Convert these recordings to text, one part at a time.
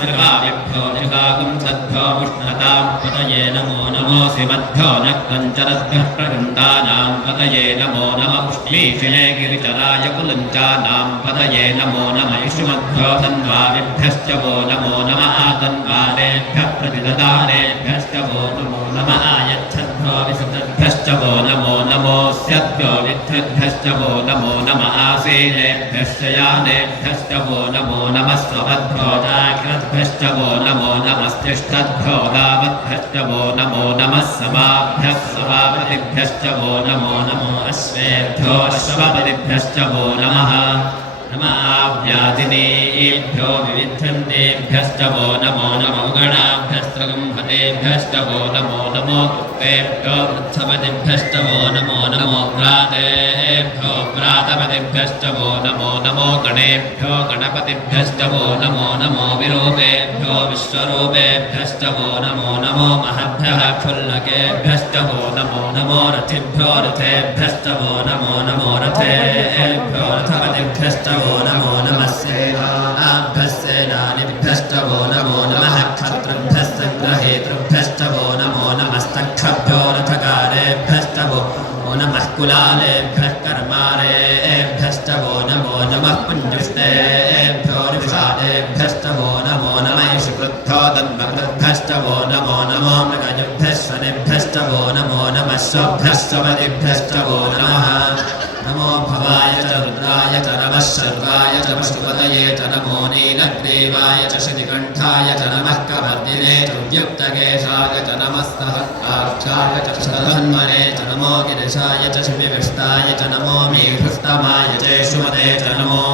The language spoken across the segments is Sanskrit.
स्मृगादिभ्यो निगागुं सद्भ्यो मुष्णतां पतये नमो नमोऽसि मद्भ्यो नः कञ्चरद्भ्यः प्रगन्तानां पतये नमो नम उष्णीषिणे गिरिचराय कुलञ्चानां पतये नमो नम इषुमद्भ्यो धन्वादिभ्यश्च वो नमो नम आतन्वादेभ्यः प्रतिददानेभ्यश्च वो नमो नम आयच्छद्भ्यो विसृजद्भ्यश्च वो नमो नमोऽस्यद्भ्यो विद्धद्भ्यश्च वो नमो नम आसीनेभ्यश्च यानेभ्यश्च वो नमो नमः स्वपद्भ्यो जाग्रद्भ्यश्च वो नमो नमस्तिष्ठद्भ्यो दावद्भ्यश्च वो नमो नमः समाभ्यः सभापतिभ्यश्च वो नमो नमो अश्वेभ्यो अश्वपतिभ्यश्च वो नमः नमाव्यादिनेभ्यो विविध्यन्तेभ्यश्च वो नमो नमो गणाभ्यस्त्रगुंहतेभ्यश्च वो नमो नमो कृत्तेभ्यो वृत्सपतिभ्यश्च वो नमो नमो व्रातेभ्यो व्रातपतिभ्यश्च वो नमो नमो गणेभ्यो गणपतिभ्यश्च वो नमो नमो विरूपेभ्यो विश्वरूपेभ्यश्च वो नमो नमो महद्भ्यः क्षुल्लकेभ्यश्च वो नमो नमो रथिभ्यो रथेभ्यश्च वो नमो नमो रथेभ्यो रथपतिभ्यश्च वो नमो नमः सेनाभ्यश्च वो नमो नमः क्षत्रभ्यश्च ग्रहेतृभ्यश्च वो नमो नमस्तक्षभ्यो रथकारेभ्यश्च वो नमः कुलालेभ्यः कर्मारेभ्यश्च वो नमो नमः पुञ्जुष्टेभ्यो निषादेभ्यश्च वो नमो नमः ईशकृभ्यो दन्वकृभ्यश्च वो नमो नमो मृगजुभ्यश्वनेभ्यश्च वो नमो नमः स्वभ्यश्वपतिभ्यश्च वो नमः नमो भवाय च रुद्राय च नमः शर्वाय च पशुपतये च नमो नीलग्रीवाय च श्रीकण्ठाय च नमः कवर्दिने च व्युक्तकेशाय च नमः सहस्राक्षाय च शरधन्वने च नमो गिरिशाय च शिविविष्टाय च नमो मीहृष्टमाय च शुमते च नमो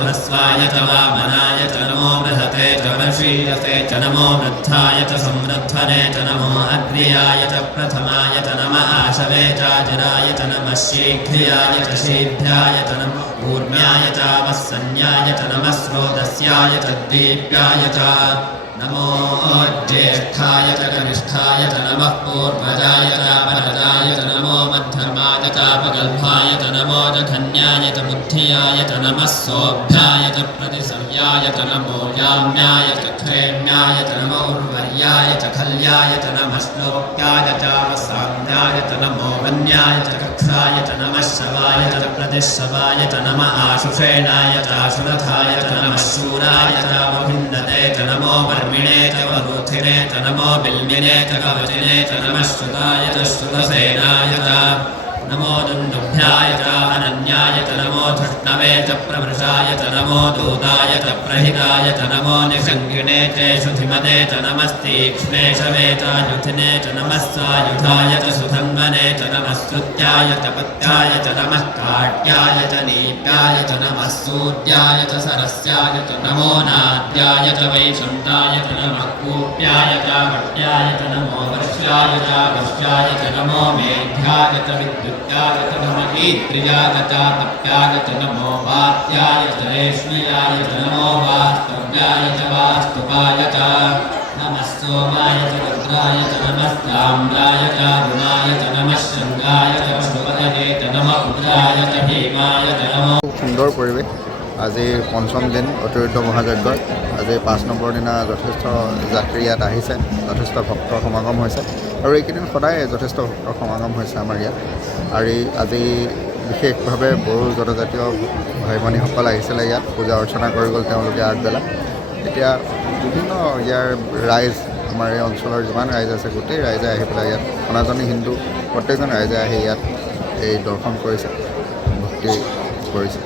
ह्रस्वाय च वामनाय च नमो बृहते च वशीरसे च नमो वृद्धाय च संवृद्धने च नमो अग्र्याय च प्रथमाय च नमः आशवे चाजराय च नमः शीघ्र्याय च शीभ्याय च नमः ऊर्म्याय च वत्सन्याय च नमः स्रोतस्याय च दीप्याय च नमो ज्येष्ठाय च कनिष्ठाय च नमः पूर्वजाय च परजाय च नमो मध्यमाय च अपगल्भाय च नमो जघन्याय च बुद्धियाय च नमः सोऽभ्याय च प्रतिसव्याय च नमो याम्याय च क्षेम्याय च नमो उर्वर्याय च खल्याय च नमः श्लोक्याय च वसाम्याय च नमो वन्याय च कक्षाय च नमः शवाय च प्रतिशवाय च नमः आशुषेणाय च आशुरथाय च नमः शूराय च वभिन्नते च नमो वर्मिणे च वरुथिने च नमो बिल्मिने च कवचिने च नमः श्रुताय च श्रुतसेनाय च नमो दुन्दुभ्याय च अनन्याय च नमो धृष्णवे च प्रवृषाय च नमो दूताय च प्रहिताय च नमो निषङ्गिणे च शुधिमते च नमस्तीक्ष्णे शवे च युथिने च नमः सायुधाय च सुधन्वने च नमः श्रुत्याय च पत्याय च नमः काट्याय च नीप्याय च नमः सूर्याय च सरस्याय च नमो नाद्याय च वैशन्ताय च नमः कूप्याय च वट्याय च नमो वर्ष्याय च वश्याय च नमो मेध्याय च विद्युत्याय च नमः ईत्र्याय च तप्याय च नमो वात्याय च रेष्म्याय च नमो वास्तव्याय च वास्तुपाय च नमः सोमाय च रुद्राय च नमः ताम्राय च रुणाय च नमः शृङ्गाय च पशुपतये च नमः उग्राय च भीमाय च नमो। সুন্দৰ পৰিৱেশ। আজি পঞ্চম দিন অতিৰিক্ত মহাযজ্ঞৰ। আজি 5 নম্বৰ দিনা যথেষ্ট যাত্ৰী ইয়াত আহিছে, যথেষ্ট ভক্তৰ সমাগম হৈছে আৰু এইকেইদিন সদায় যথেষ্ট ভক্তৰ সমাগম হৈছে আমাৰ ইয়াত। আৰু আজি বিশেষভাৱে বড়ো জনজাতীয় ভাই ভনীসকল আহিছিলে ইয়াত পূজা অৰ্চনা কৰি গ'ল তেওঁলোকে আগবেলা। এতিয়া বিভিন্ন ইয়াৰ ৰাইজ, আমাৰ এই অঞ্চলৰ যিমান ৰাইজ আছে গোটেই ৰাইজে আহি পেলাই ইয়াত সনাতনী হিন্দু প্ৰত্যেকজন ৰাইজে আহি ইয়াত এই দৰ্শন কৰিছে, ভক্তি কৰিছে।